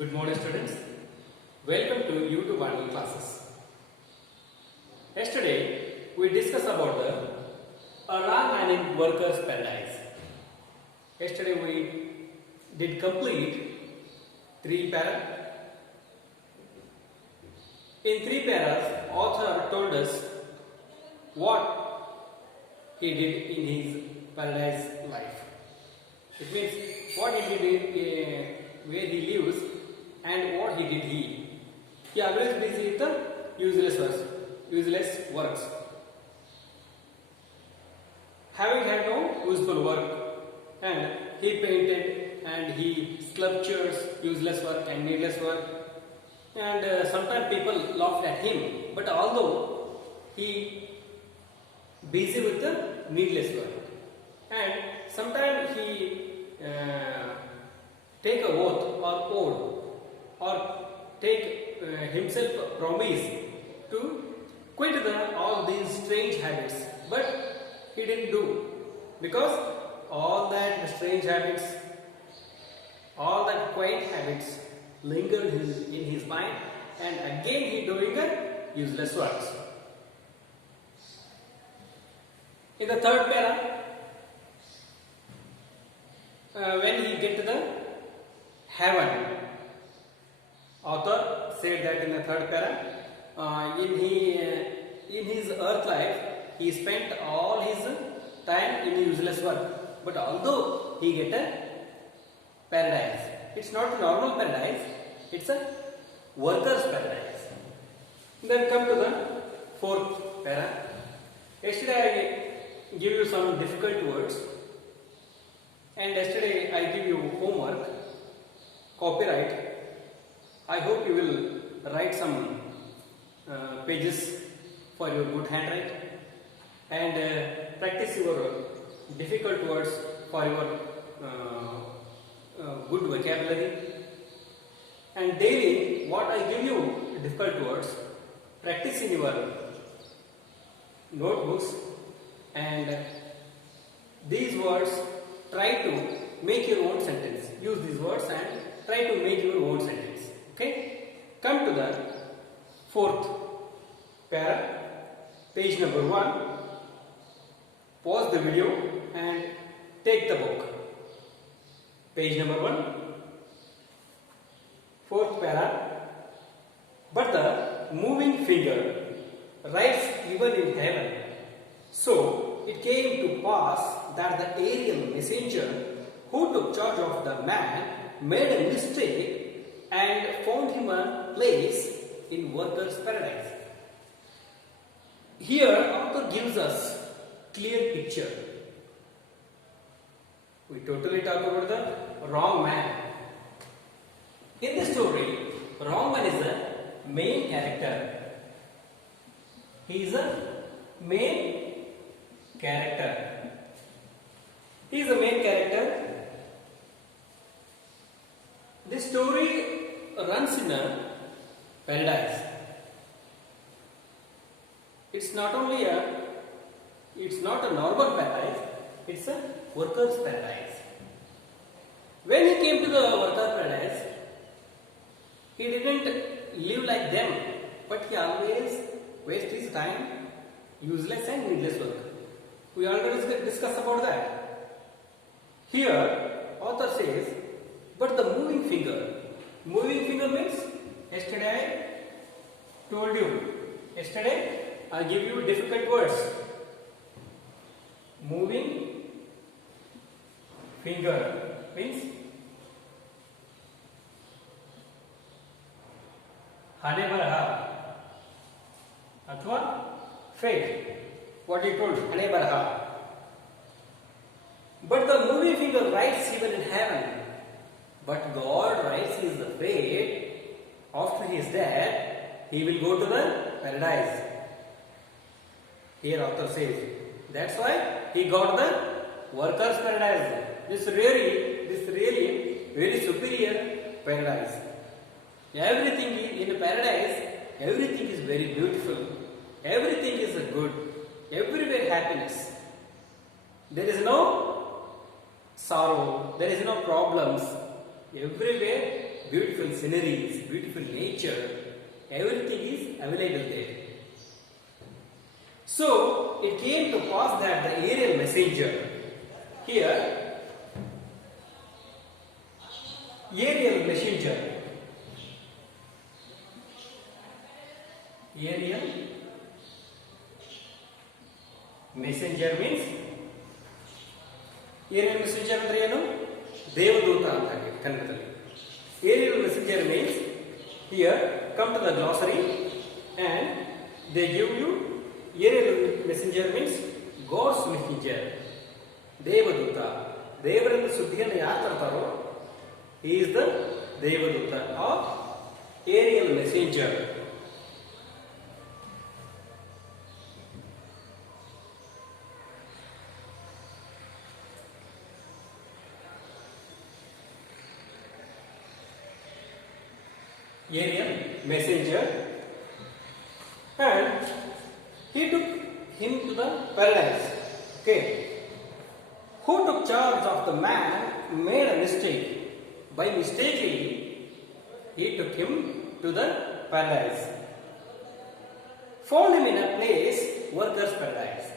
Good morning, students. Welcome to YouTube online classes. Yesterday we discussed about the Aram and workers' paradise. Yesterday we did complete 3 paras. In 3 paras, author told us what he did in his paradise life. It means what he did where he lives and what he did he. He always busy with the useless works. Having had no useful work, and he painted and he sculptures useless work and needless work, and sometimes people laughed at him. But although he busy with the needless work, and sometimes he take a oath or ode or take himself a promise to quit all these strange habits, but he didn't do, because all that strange habits, all that quaint habits lingered in his mind, and again he doing useless works. In the 3rd para, when he get to the heaven, author said that in the 3rd para, in his earth life, he spent all his time in useless work. But although he get a paradise, it's not a normal paradise; it's a workers' paradise. Then come to the 4th para. Yesterday I give you some difficult words, and yesterday I give you homework, copyright. I hope you will write some pages for your good handwriting and practice your difficult words for your good vocabulary. And daily, what I give you difficult words, practice in your notebooks, and these words try to make your own sentence. Use these words and try to make your own sentence. Okay? Come to the 4th para, page number 1. Pause the video and take the book. Page number 1. 4th para. But the moving figure rides even in heaven. So it came to pass that the aerial messenger who took charge of the man made a mistake and found him a place in workers' paradise. Here, author gives us clear picture. We totally talk about the wrong man. In this story, wrong man is the main character. He is a main character. He is the main character. This story runs in a paradise. It's not not a normal paradise, it's a workers' paradise. When he came to the workers' paradise, he didn't live like them, but he always wastes his time, useless and needless work. We already discussed about that. Here, author says, but the moving finger means, yesterday I told you, yesterday I give you difficult words. Moving finger means hane baraha athwa fate. What he told, hane baraha. But the moving finger writes even in heaven. But God writes his fate after his death. He will go to the paradise. Here author says, that's why he got the workers' paradise. This really very superior paradise. Everything in paradise, everything is very beautiful. Everything is good. Everywhere happiness. There is no sorrow, there is no problems. Everywhere beautiful sceneries, beautiful nature, everything is available there. So it came to pass that the aerial messenger, here aerial messenger, aerial messenger means aerial messenger ಅಂದ್ರೆ ಏನು ದೇವದೂತ ಅಂತ ಹೇಳಿ ಕನ್ನಡದಲ್ಲಿ. Aerial messenger means here come to the glossary and they give you aerial messenger means God's messenger. ದೇವದೂತ, ದೇವರಿಂದ ಸುದ್ದಿಯನ್ನು ಯಾರು ತರ್ತಾರೋ he is the ದೇವದೂತ or aerial messenger. Aerial messenger, and he took him to the paradise. Okay, who took charge of the man made a mistake. By mistakenly he took him to the paradise, found him in a place workers paradise.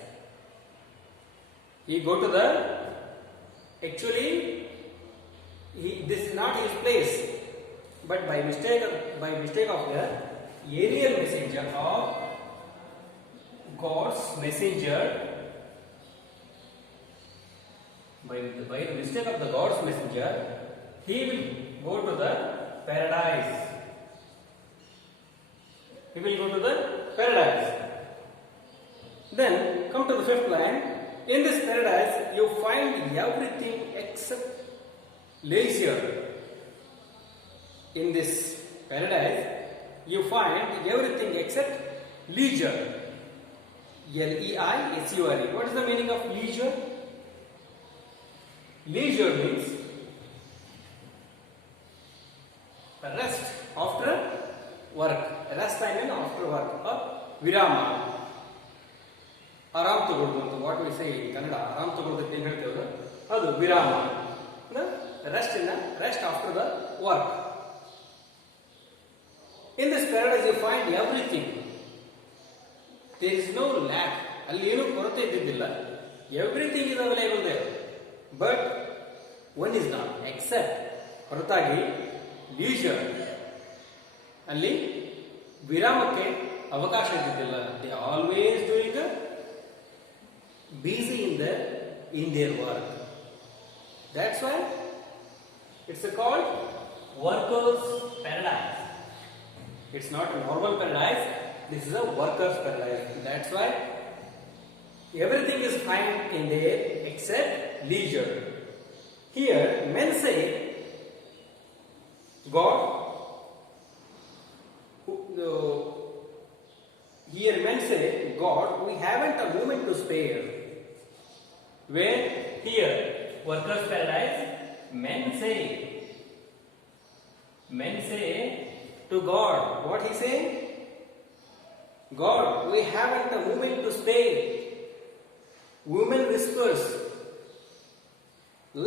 He go to the, actually this is not his place, but by mistake of the aerial messenger of God's messenger, by the mistake of the God's messenger, he will go to the paradise. He will go to the paradise. Then come to the fifth line. In this paradise you find everything except leisure. In this paradise you find everything except leisure. L-E-I-S-U-R-E. What is the meaning of leisure? Leisure means rest after work. Rest time and after work. Or virama. ಆರಾಮ್ ತಗೊಳ್ಳೋದು ಅಂತ what we say ಇನ್ ಕನ್ನಡ. ಆರಾಮ್ ತಗೊಳ್ಳೋದಕ್ಕೆ ಏನು ಹೇಳ್ತೇವಲ್ಲ ಅದು ವಿರಾಮ. Rest after the work. In this paradise you find everything. There is no lack. ಅಲ್ಲಿ ಏನು ಕೊರತೆ ಇದ್ದಿದ್ದಿಲ್ಲ. Everything is available there. But one is not except ಹೊರತಾಗಿ leisure. ಅಲ್ಲಿ ವಿರಾಮಕ್ಕೆ ಅವಕಾಶ ಇದ್ದಿದ್ದಿಲ್ಲ. They are always doing the busy in their work. That's why it's called workers paradise. It's not a normal paradise. This is a workers paradise. That's why everything is fine in there except leisure. Here men say God. Here men say God, we haven't a moment to spare. Where here workers paradise men say to God, what he say? God, we haven't a moment to spare. Woman whispers,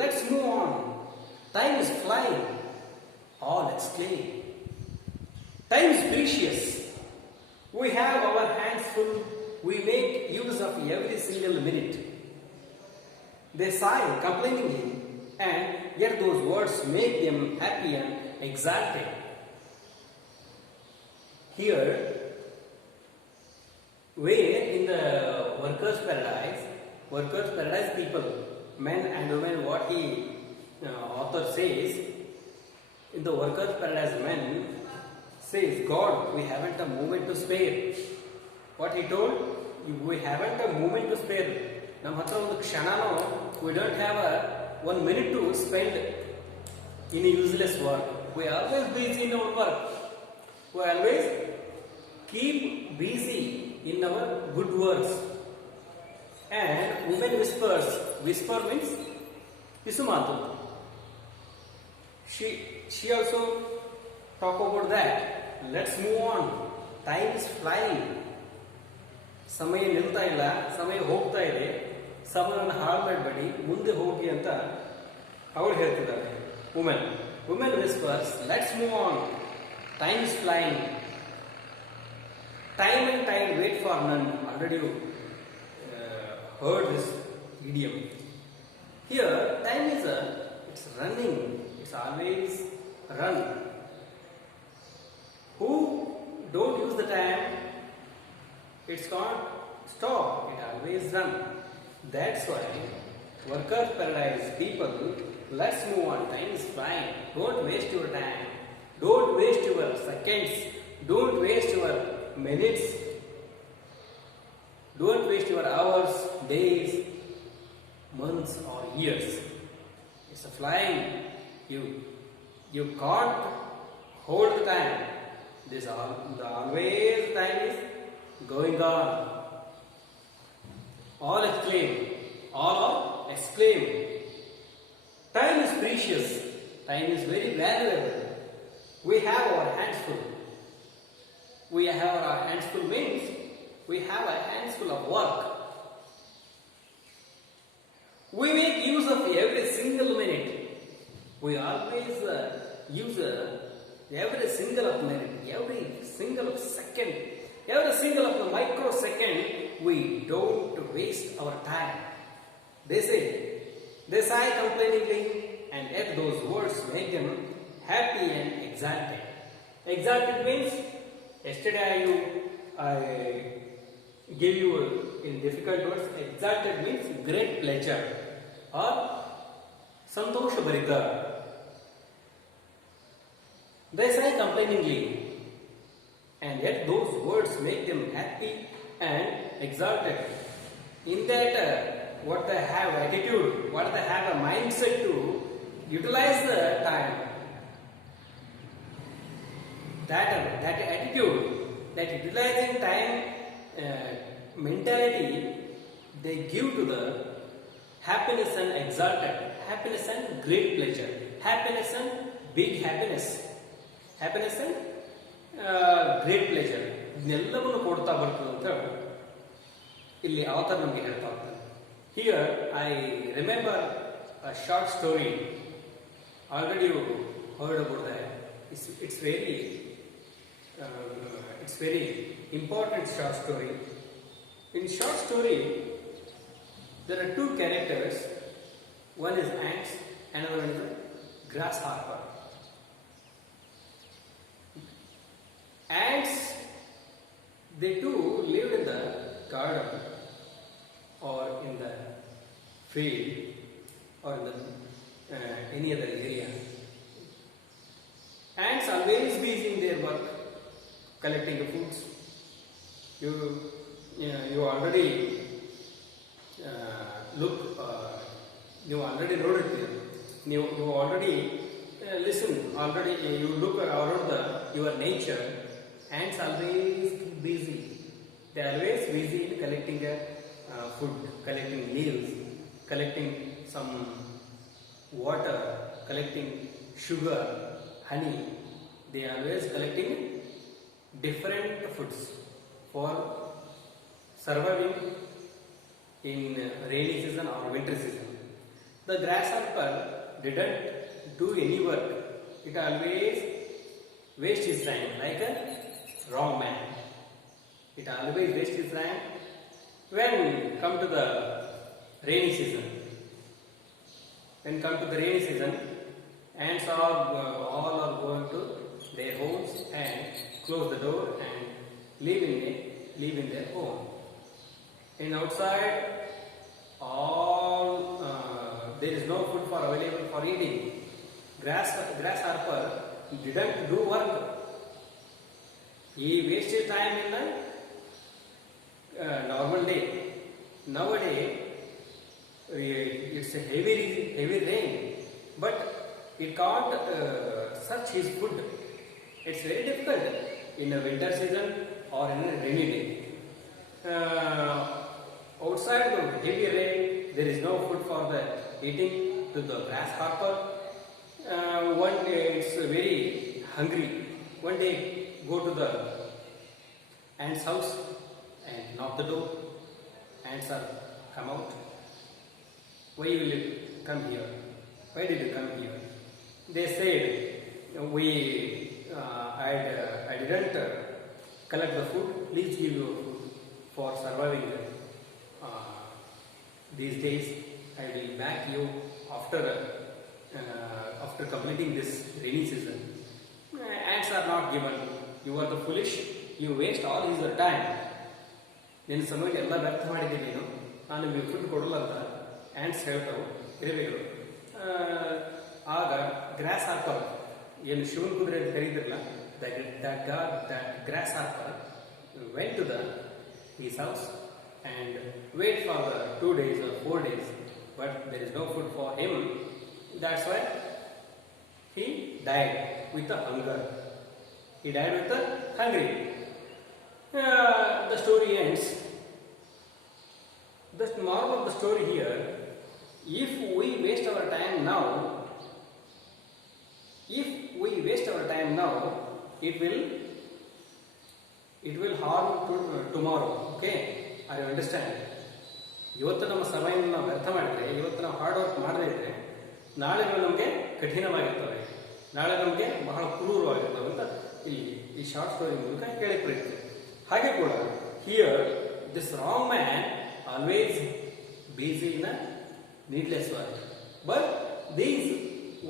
let's move on. Time is flying. All exclaim, time is precious. We have our hands full. We make use of every single minute. They sigh complainingly, and yet those words make them happy and exalted. Here, where in the workers' paradise people, men and women, what he author says, in the workers' paradise men says, God, we haven't a moment to spare. What he told? We haven't a moment to spare. ನಮ್ಮ ಹತ್ರ ಒಂದು ಕ್ಷಣನೂ we don't have a 1 minute to spend in a useless work. We are always busy in our work. We always keep busy in our good works. And women whispers. Whisper means pisumatu. She also talk about that. Let's move on. Time is flying. ಸಮಯ ನಿಲ್ತಾ ಇಲ್ಲ, ಸಮಯ ಹೋಗ್ತಾ ಇದೆ, ಸಮಯವನ್ನು ಹಾಳು ಮಾಡಬೇಡಿ, ಮುಂದೆ ಹೋಗಿ ಅಂತ ಅವಳು ಹೇಳ್ತಿದ್ದಾಳೆ women. Woman whispers, let's move on. Time is flying. Time and tide wait for none. Already you heard this idiom. Here, time is it's running. It's always run. Who don't use the time, it's can't stop. It always run. That's why workers paradise people. Let's move on. Time is flying. Don't waste your time. Don't waste your seconds. Don't waste your minutes. Don't waste your hours, days, months or years. It's a flying. You can't hold the time. This always time is going on. All exclaim. All exclaim. Time is precious. Time is very valuable. We have our hands full. We have our hands full means we have a hands full of work. We make use of every single minute. We always use every single of minute, every single of second, every single of the microsecond. We don't waste our time. They sigh complainingly, and yet those words make them happy and exalted. Exalted means yesterday I gave you in difficult words. Exalted means great pleasure or santosha bharita. They sigh complainingly, and yet those words make them happy and exalted. In that, what they have attitude, what they have a mindset to utilize the time. That attitude, that utilizing time mentality, they give to the happiness and exalted, happiness and great pleasure, happiness and big happiness, happiness and great pleasure. ಇದನ್ನೆಲ್ಲವನ್ನು ಕೊಡ್ತಾ ಬರ್ತದೆ ಅಂತ ಇಲ್ಲಿ author ನಮಗೆ ಹೇಳ್ತಾ ಇರ್ತಾರೆ. Here I remember a short story. Already you heard about that. It's very important short story. In short story, there are two characters. One is ants, another one is a grasshopper. Ants, they too lived in the garden or in the field or in the, any other area. Ants always busy in their work, collecting the foods. You already look. You already noted it. You already listen. Already you look around your nature. Ants always busy. They are always busy in collecting food, collecting leaves, collecting some water, collecting sugar, honey. They are always collecting different foods for surviving in rainy season or winter season. The grasshopper didn't do any work. It always wastes his time like a wrong man. It always wastes his time. When come to the rainy season, ants all are going to their homes and close the door and live in their home. And outside, there is no food available for eating. Grasshopper didn't do work. He wasted time in the normal day. Nowadays, it's a heavy rain, but it can't search his food. It's very difficult in a winter season or in a rainy day. Outside the heavy rain, there is no food for the eating to the grasshopper. One day it's very hungry. One day go to the ant's house and knock the door. Ants are come out. Why will you come here? Why did you come here? They said, I didn't collect the food. Please give your food for surviving uh, these days. I will back you after completing this rainy season. Ants are not given. You are the foolish. You waste all his time. ನಿನ್ನ ಸಮಯಕ್ಕೆ ಎಲ್ಲ ವ್ಯರ್ಥ ಮಾಡಿದ್ದೀನಿ ನೀನು, ನಾನು ನಿಮಗೆ food ಕೊಡಲ್ಲ ಅಂತ ಆ್ಯಂಟ್ಸ್ ಹೇಳ್ತಾವೆ ಇರಬೇಕು. ಆಗ ಗ್ರಾಸ್ ಹಾರ್ಪರ್, ಏನು ಶಿವನ್ ಕುದುರೆ ಅಂತ ಕರೀತಿರಲ್ಲ, that grass harper went to his house and wait for the 2 days or 4 days, but there is no food for him. That's why he died with the hunger. He died with the hungry. The story ends. The moral of the story here: if we waste our time now, it will harm tomorrow. Okay, are you understand? ಇವತ್ತು ನಮ್ಮ ಸಮಯವನ್ನು ನಾವು ವ್ಯರ್ಥ ಮಾಡಿದ್ರೆ, ಇವತ್ತು ನಾವು hard work ಮಾಡದೇ ಇದ್ರೆ, ನಾಳೆ ನಮಗೆ ಕಠಿಣವಾಗಿರ್ತವೆ, ನಾಳೆ ನಮಗೆ ಬಹಳ ಕ್ರೂರವಾಗಿರ್ತವೆ ಅಂತ ಇಲ್ಲಿ ಈ ಶಾರ್ಟ್ ಸ್ಟೋರಿ ಮೂಲಕ ಹೇಳಿ ಪ್ರಯತ್ನ. ಹಾಗೆ ಕೂಡ here this wrong man always busy in a needless work, but these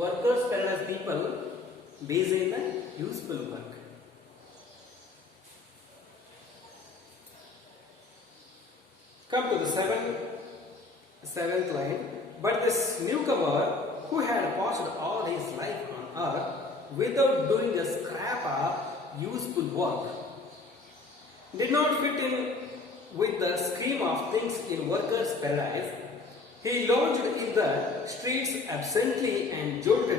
workers paradise people busy in a useful work. Come to the seventh line. But this newcomer, who had passed all his life on earth without doing a scrap of useful work, did not fit in with the scheme of things in workers' paradise. He lounged in the streets absently and jostled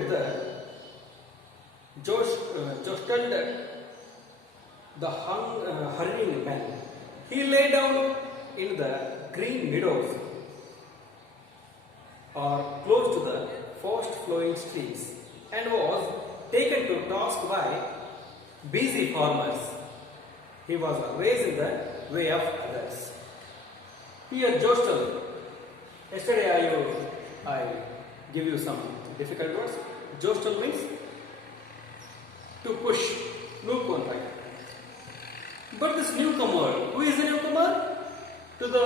the hurrying men. He lay down in the green meadows or close to the fast-flowing streams and was taken to task by busy farmers. He was always in the way of others. Here, jostle. Yesterday I give you some difficult words. Jostle means to push. Right? But this newcomer, who is the newcomer to the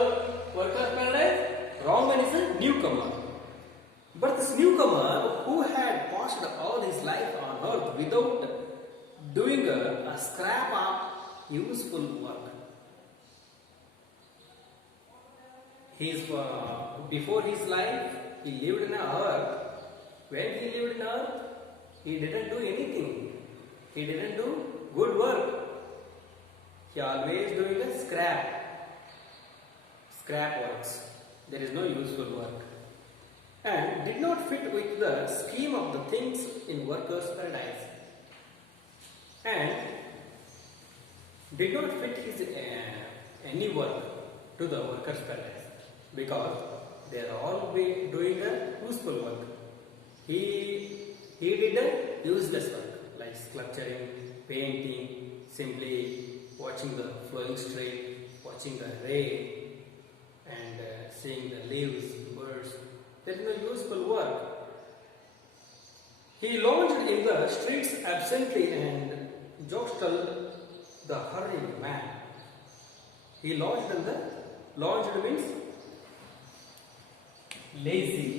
workers' paradise? Wrong man is a newcomer. But this newcomer, who had passed all his life on earth without doing a scrap of useful work. Before his life, he lived in earth. When he lived in earth, he didn't do anything. He didn't do good work. He always doing a scrap works. There is no useful work. And did not fit with the scheme of the things in workers' paradise. And did not fit his any work to the workers' paradise, because they are all doing a useful work. He did a useless work like sculpturing, painting, simply watching the flowing stream, watching the rain, and seeing the leaves, birds. There is no useful work. He lounged in the streets absently and jostled the hurrying man. He lounged means lazy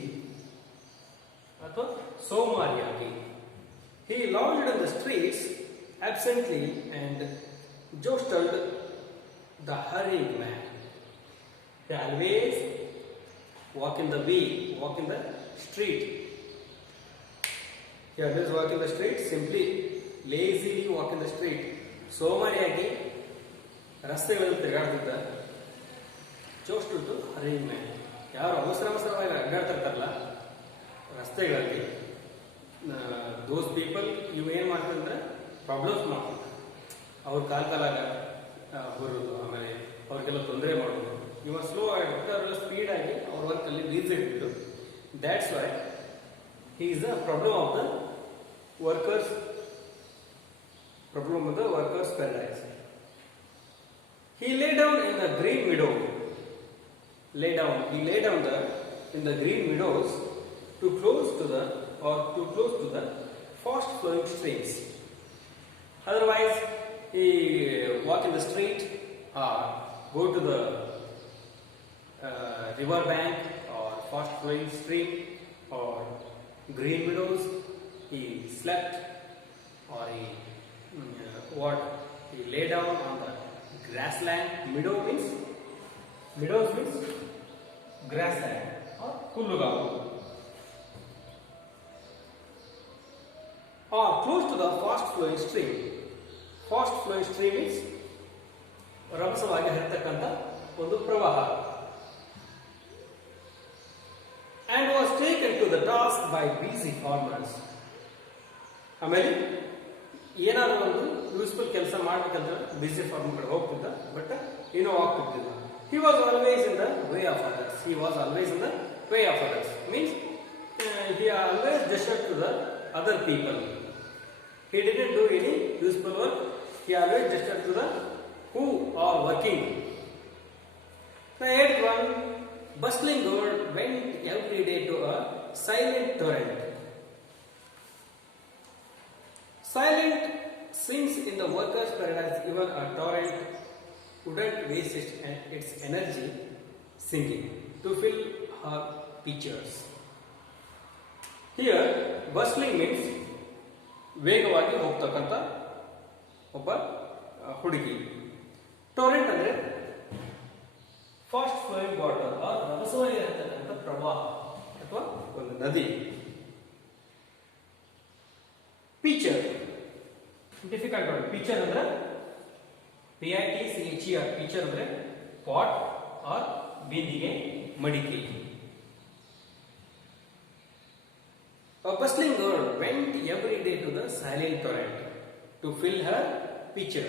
ಅಥವಾ ಸೋಮಾರಿಯಾಗಿ. He lounged in the streets absently and jostled the hurrying man. He always walk in the street. He always walk in the street, simply lazily walk in the street. ಸೋಮಾರಿಯಾಗಿ ರಸ್ತೆಗಳಲ್ಲಿ ತಿರುಗಾಡ್ತಿದ್ದ. ಜೋಸ್ಟಲ್ದು ಹರ್ರಿಂಗ್ man. ಯಾರು ಅವಸರವಾಗಿ ಅಡ್ಡಾಡ್ತಿರ್ತಾರಲ್ಲ ರಸ್ತೆಗಳಲ್ಲಿ, those people ಇವು ಏನು ಮಾಡ್ತಿದ್ರೆ problems ಮಾಡ್ತಿದ್ರು. ಅವ್ರ ಕಾಲಾಗ ಬರೋದು, ಆಮೇಲೆ ಅವ್ರಿಗೆಲ್ಲ ತೊಂದರೆ ಮಾಡೋದು. ಇವ ಸ್ಲೋ ಆಗಿಬಿಟ್ಟು ಅವರೆಲ್ಲ ಸ್ಪೀಡಾಗಿ ಅವ್ರ ವರ್ಕಲ್ಲಿ ಬೀಸಿ ಇಟ್ಟು. That's why he is the problem of the workers paradise. He lay down in the green meadow. He lay down in the green meadows too close to the or too close to the fast flowing streams. Otherwise, he walk in the street or go to the river bank or fast flowing stream or green meadows. He slept or he lay down on the grassland. Meadows means grassland or kullugavu. Or close to the fast flowing stream. Fast flowing stream means ರಭಸವಾಗಿ ಹರಿತಕ್ಕಂಥ ಒಂದು ಪ್ರವಾಹ. And was taken to the task by busy farmers. ಆಮೇಲೆ ಏನಾದರೂ ಒಂದು useful ಕೆಲಸ ಮಾಡಬೇಕಂತ ಬಿಸಿ farmer ಹೋಗ್ತಿದ್ದ, but ಏನೋ ಆಗ್ತಿದ್ದಿಲ್ಲ. He was always in the way of others. He was always in the way of others. Means he always gestured to the other people. He didn't do any useful work. He always gestured to the who are working. The eighth one, bustling girl went every day to a silent torrent. Silent since in the workers' paradise even a torrent wouldn't waste its energy singing to fill her pitchers. Here, bustling means ವೇಗವಾಗಿ ಹೋಗ್ತಕ್ಕಂಥ ಒಬ್ಬ ಹುಡುಗಿ. Torrent ಅಂದ್ರೆ fast flowing water R ರಭಸವಾಗಿ ಇರತಕ್ಕಂಥ ಪ್ರವಾಹ ಅಥವಾ ಒಂದು ನದಿ. Pitcher difficult word. ಪಿಚರ್ ಅಂದ್ರೆ PITCHER. ಪಿಚರ್ ಅಂದ್ರೆ ಪಾಟ್ ಆರ್ ಬೀದಿಗೆ ಮಡಿಕೆ. A bustling girl went every day to the silent torrent to fill her pitcher.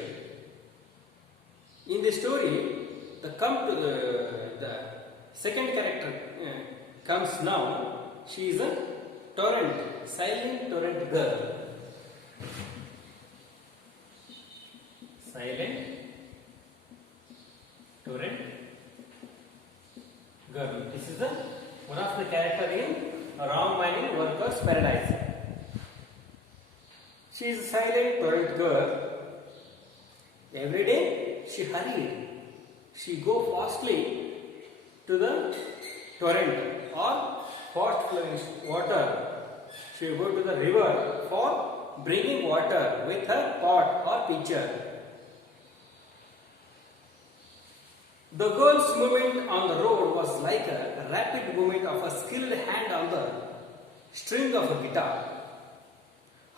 In the story, the second character comes now. She is a torrent, silent torrent girl. Silent torrent girl. This is one of the character in Ram Mining Workers' Paradise. She is a silent torrent girl. Every day she hurried. She go fastly to the torrent or fast flowing water. She go to the river for bringing water with her pot or pitcher. The girl's movement on the road was like a rapid movement of a skilled hand on the string of a guitar.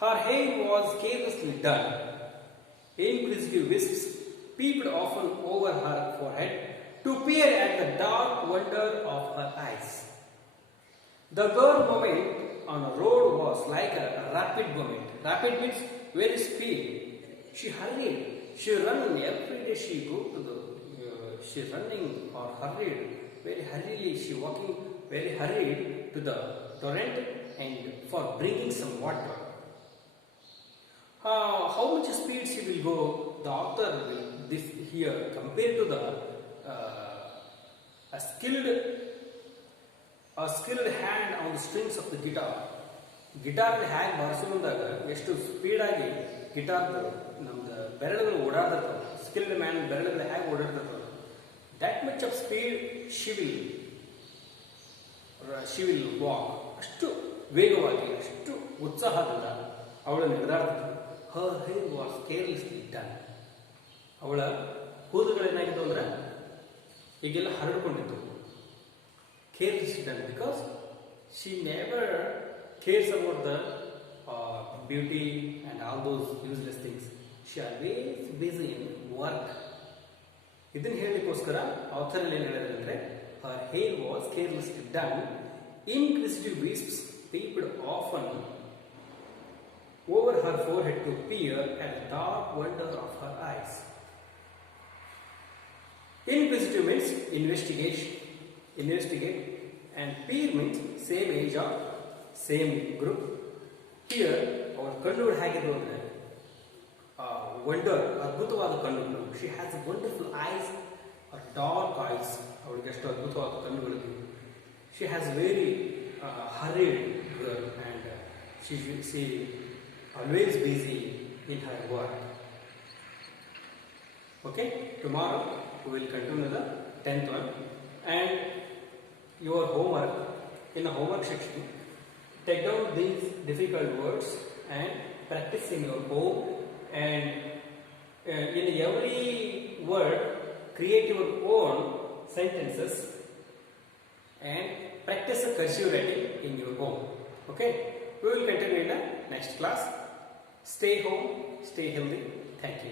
Her hair was carelessly done. Inquisitive wisps peeped often over her forehead to peer at the dark wonder of her eyes. The girl's movement on the road was like a rapid movement. Rapid means very speed. She hurried. She ran every day. She go to the she running or hurried very hurriedly. She walking very hurried to the torrent and for bringing some water. How much speed she will go? The author will this here compared to the a skilled hand on the strings of the guitar. Guitar ಹ್ಯಾಂಗ್ ಬಾರಿಸೋದಾಗ ಎಷ್ಟು ಸ್ಪೀಡಾಗಿ guitar ನಮ್ದು ಬೆರಳುಗಳು ಓಡಾಡ್ತಿರ್ತಾವೆ. Skilled man ಬೆರಳುಗಳು ಹ್ಯಾಂಗ್ ಓಡಾಡ್ತಿರ್ತಾವೆ. that much of speed she will walk. ಅಷ್ಟು ವೇಗವಾಗಿ ಅಷ್ಟು ಉತ್ಸಾಹದಿಂದ ಅವಳು ನಡೆದಾಡ್ತಿದ್ಳು. her hair was carelessly done. ಅವಳ ಕೂದಲುಗಳೇನಾಗಿದ್ದು ಅಂದ್ರೆ ಹೀಗೆಲ್ಲ ಹರಡ್ಕೊಂಡಿದ್ದು. carelessly done because she never cares about the beauty and all those useless things. She always busy in work. ಇದನ್ನು ಹೇಳಲಿಕ್ಕೋಸ್ಕರ author ಏನು ಹೇಳಿದ್ರೆ her hair was carelessly done. Inquisitive wisps peeped often over her forehead to peer at the dark wonder of her eyes. Inquisitive means investigate, and peer means same age or same group. Here our ಕಣ್ಣುಗಳು ಹೇಗಿದ್ದು ಅಂದರೆ wonder, ಅದ್ಭುತವಾದ ಕಣ್ಣುಗಳು. She has a wonderful eyes, dark eyes. ಅವಳಿಗೆ ಎಷ್ಟು ಅದ್ಭುತವಾದ ಕಣ್ಣುಗಳಿವೆ. She has very hurried girl, and she always busy in her work. Okay, tomorrow we will continue the 10th one, and your homework, in the homework section, take down these difficult words and practice in your home, and in every word create your own sentences and practice a cursive writing in your home. Okay, we will continue in the next class. Stay home, stay healthy. Thank you.